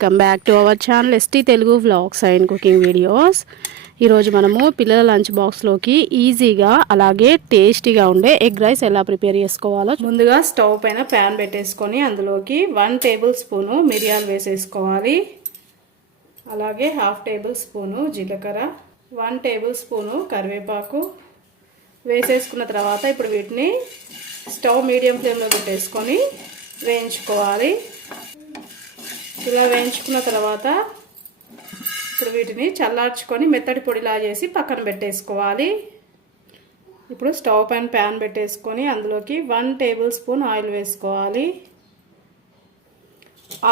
Welcome back to our channel ST Telugu vlogs and cooking videos. ఈరోజు మనము పిల్లల lunch బాక్స్లోకి ఈజీగా అలాగే టేస్టీగా ఉండే ఎగ్ రైస్ ఎలా ప్రిపేర్ చేసుకోవాలో ముందుగా స్టవ్ పైన ప్యాన్ పెట్టేసుకొని అందులోకి 1 టేబుల్ స్పూను మిరియాలు వేసేసుకోవాలి. అలాగే 1/2 టేబుల్ స్పూను జీలకర్ర, 1 టేబుల్ స్పూను కరివేపాకు వేసేసుకున్న తర్వాత ఇప్పుడు వీటిని స్టవ్ మీడియం ఫ్లేమ్లో పెట్టేసుకొని వేయించుకోవాలి. ఇలా వేయించుకున్న తర్వాత ఇప్పుడు వీటిని చల్లార్చుకొని మెత్తటి పొడిలా చేసి పక్కన పెట్టేసుకోవాలి. ఇప్పుడు స్టవ్ పైన ప్యాన్ పెట్టేసుకొని అందులోకి 1 టేబుల్ స్పూన్ ఆయిల్ వేసుకోవాలి.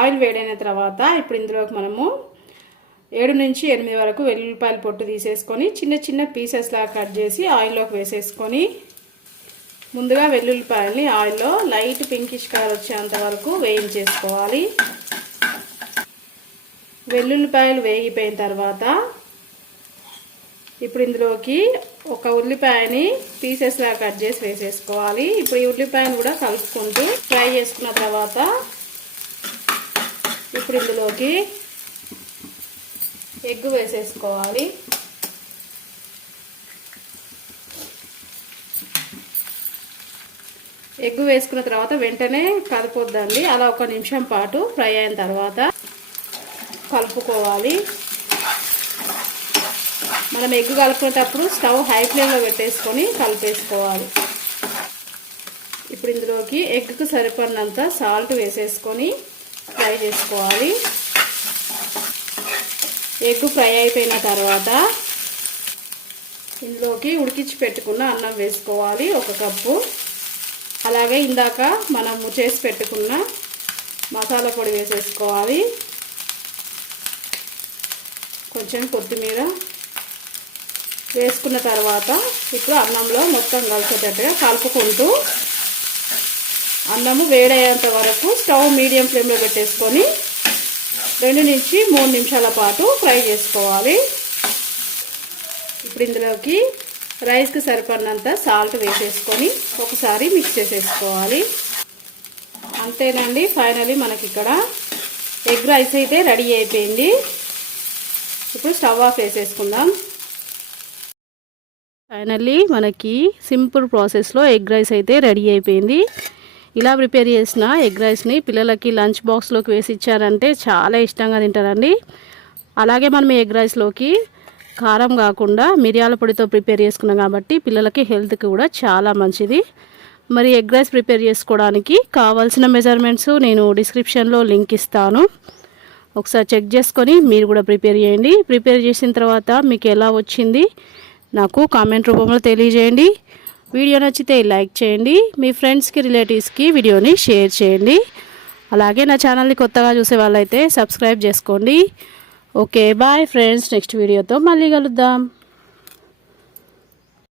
ఆయిల్ వేడైన తర్వాత ఇప్పుడు ఇందులోకి మనము 7 నుంచి 8 వరకు వెల్లుల్లిపాయల పొట్టు తీసేసుకొని చిన్న చిన్న పీసెస్ లాగా కట్ చేసి ఆయిల్లోకి వేసేసుకొని ముందుగా వెల్లుల్లిపాయల్ని ఆయిల్లో లైట్ పింకిష్ కలర్ వచ్చేంత వరకు వేయించేసుకోవాలి. వెల్లుల్లిపాయలు వేగిపోయిన తర్వాత ఇప్పుడు ఇందులోకి ఒక ఉల్లిపాయని పీసెస్ లాగా కట్ చేసి వేసేసుకోవాలి. ఇప్పుడు ఈ ఉల్లిపాయను కూడా కలుపుకుంటూ ఫ్రై చేసుకున్న తర్వాత ఇప్పుడు ఇందులోకి ఎగ్ వేసేసుకోవాలి. ఎగ్ వేసుకున్న తర్వాత వెంటనే కలపొద్దండి. అలా 1 నిమిషం పాటు ఫ్రై అయిన తర్వాత కలుపుకోవాలి. మనం ఎగ్ కలుపుకునేటప్పుడు స్టవ్ హై ఫ్లేమ్లో పెట్టేసుకొని కలిపేసుకోవాలి. ఇప్పుడు ఇందులోకి ఎగ్కు సరిపడినంత సాల్ట్ వేసేసుకొని ఫ్రై చేసుకోవాలి. ఎగ్ ఫ్రై అయిపోయిన తర్వాత ఇందులోకి ఉడికించి పెట్టుకున్న అన్నం వేసుకోవాలి 1 కప్పు. అలాగే ఇందాక మనము చేసి పెట్టుకున్న మసాలా పొడి వేసేసుకోవాలి. కొంచెం కొత్తిమీర వేసుకున్న తర్వాత ఇప్పుడు అన్నంలో మొత్తం కలిసేటట్టుగా కలుపుకుంటూ అన్నము వేడయ్యేంత వరకు స్టవ్ మీడియం ఫ్లేమ్లో పెట్టేసుకొని 2 నుంచి 3 నిమిషాల పాటు ఫ్రై చేసుకోవాలి. ఇప్పుడు ఇందులోకి రైస్కి సరిపడినంత సాల్ట్ వేసేసుకొని ఒకసారి మిక్స్ చేసేసుకోవాలి. అంతేనండి, ఫైనలీ మనకి ఇక్కడ ఎగ్ రైస్ అయితే రెడీ అయిపోయింది. ఇప్పుడు స్టవ్ ఆఫ్ వేసేసుకుందాం. ఫైనల్లీ మనకి సింపుల్ ప్రాసెస్లో ఎగ్ రైస్ అయితే రెడీ అయిపోయింది. ఇలా ప్రిపేర్ చేసిన ఎగ్ రైస్ని పిల్లలకి లంచ్ బాక్స్లోకి వేసి ఇచ్చారంటే చాలా ఇష్టంగా తింటారండి. అలాగే మనం ఎగ్ రైస్లోకి కారం కాకుండా మిరియాల పొడితో ప్రిపేర్ చేసుకున్నాం కాబట్టి పిల్లలకి హెల్త్కి కూడా చాలా మంచిది. మరి ఎగ్ రైస్ ప్రిపేర్ చేసుకోవడానికి కావాల్సిన మెజర్మెంట్స్ నేను డిస్క్రిప్షన్లో లింక్ ఇస్తాను. ఒకసారి చెక్ చేసుకొని మీరు కూడా ప్రిపేర్ చేయండి. ప్రిపేర్ చేసిన తర్వాత మీకు ఎలా వచ్చింది నాకు కామెంట్ రూపంలో తెలియజేయండి. వీడియో నచ్చితే లైక్ చేయండి. మీ ఫ్రెండ్స్కి రిలేటివ్స్కి వీడియోని షేర్ చేయండి. అలాగే నా ఛానల్ని కొత్తగా చూసే వాళ్ళైతే సబ్స్క్రైబ్ చేసుకోండి. ఓకే బాయ్ ఫ్రెండ్స్, నెక్స్ట్ వీడియోతో మళ్ళీ కలుద్దాం.